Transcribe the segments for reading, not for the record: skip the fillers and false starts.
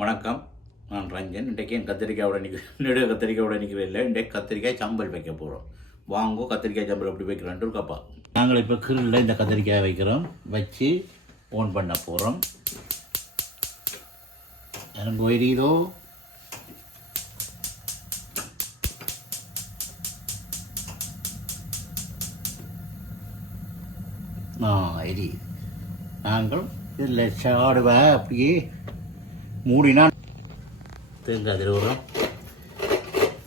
வணக்கம், நான் ரஞ்சன். இன்றைக்கு என் கத்திரிக்காயோட நெடுக கத்திரிக்காயோட நிற்கிறேன் இல்லை. இன்றைக்கு கத்திரிக்காய் சம்பல் வைக்க போகிறோம். வாங்கோ கத்திரிக்காய் சம்பல் எப்படி வைக்கிறோன்ட்டு இருக்கப்பா. நாங்கள் இப்போ கிரில்ல இந்த கத்திரிக்காயை வைக்கிறோம். வச்சு ஓன் பண்ண போகிறோம். எனக்கு எரியுதோ எரியுது. நாங்கள் இதில் சாடுவ அப்படியே மூடினா தேங்காய் திருவுறோம்.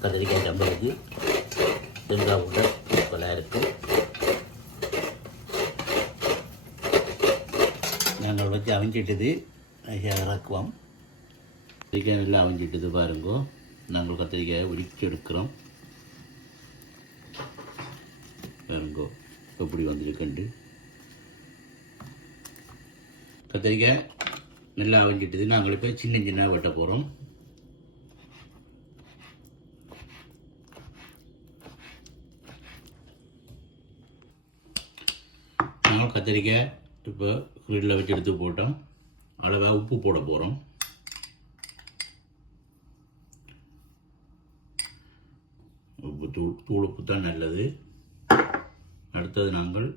கத்திரிக்காய் சம்பளுக்கு தேங்காய் உள்ள கொலாக இருக்கும். நாங்கள் வச்சு அவிஞ்சிட்டது இறக்குவோம். கத்திரிக்காய் நல்லா அவிஞ்சிட்டது பாருங்கோ. நாங்கள் கத்திரிக்காயை உரிச்சு எடுக்கிறோம். பாருங்கோ எப்படி வந்துருக்குண்டு. கத்திரிக்காய் நல்லா அவிஞ்சிட்டது. நாங்கள் இப்போ சின்ன சின்ன வெட்ட போகிறோம். நாங்கள் கத்திரிக்காய் இப்போ கிரில்லில் வச்சு எடுத்து போட்டோம். அளவாக உப்பு போட போகிறோம். உப்பு தூள் உப்பு தான் நல்லது. அடுத்தது நாங்கள்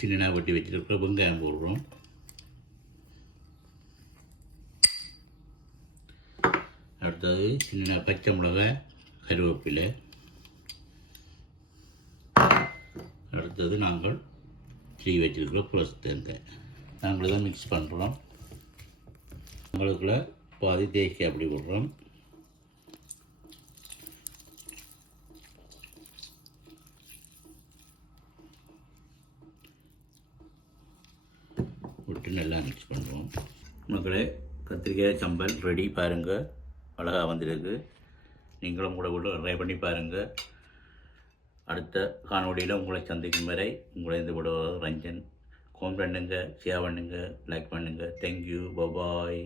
சின்ன வெட்டி வச்சுருக்கிற வெங்காயம் போடுறோம். அடுத்தது சின்ன பச்சை மிளகாய், கருவேப்பிலை. அடுத்தது நாங்கள் வச்சிருக்கிற ப்ளஸ் தேங்காய் நாங்கள் தான் மிக்ஸ் பண்ணுறோம். உங்களுக்குள்ள பாதி தேய்க்காய் அப்படி விடுறோம். விட்டு நல்லா மிக்ஸ் பண்ணுறோம். மக்களே, கத்திரிக்காய் சம்பல் ரெடி. பாருங்கள், அழகாக வந்திருக்கு. நீங்களும் கூட ட்ரை பண்ணி பாருங்கள். அடுத்த காணொலியில் உங்களை சந்திக்கும் வரை உங்களை இந்த விடுவது ரஞ்சன். கமெண்ட் பண்ணுங்கள், ஷேர் பண்ணுங்கள், லைக் பண்ணுங்கள். Thank you, bye bye.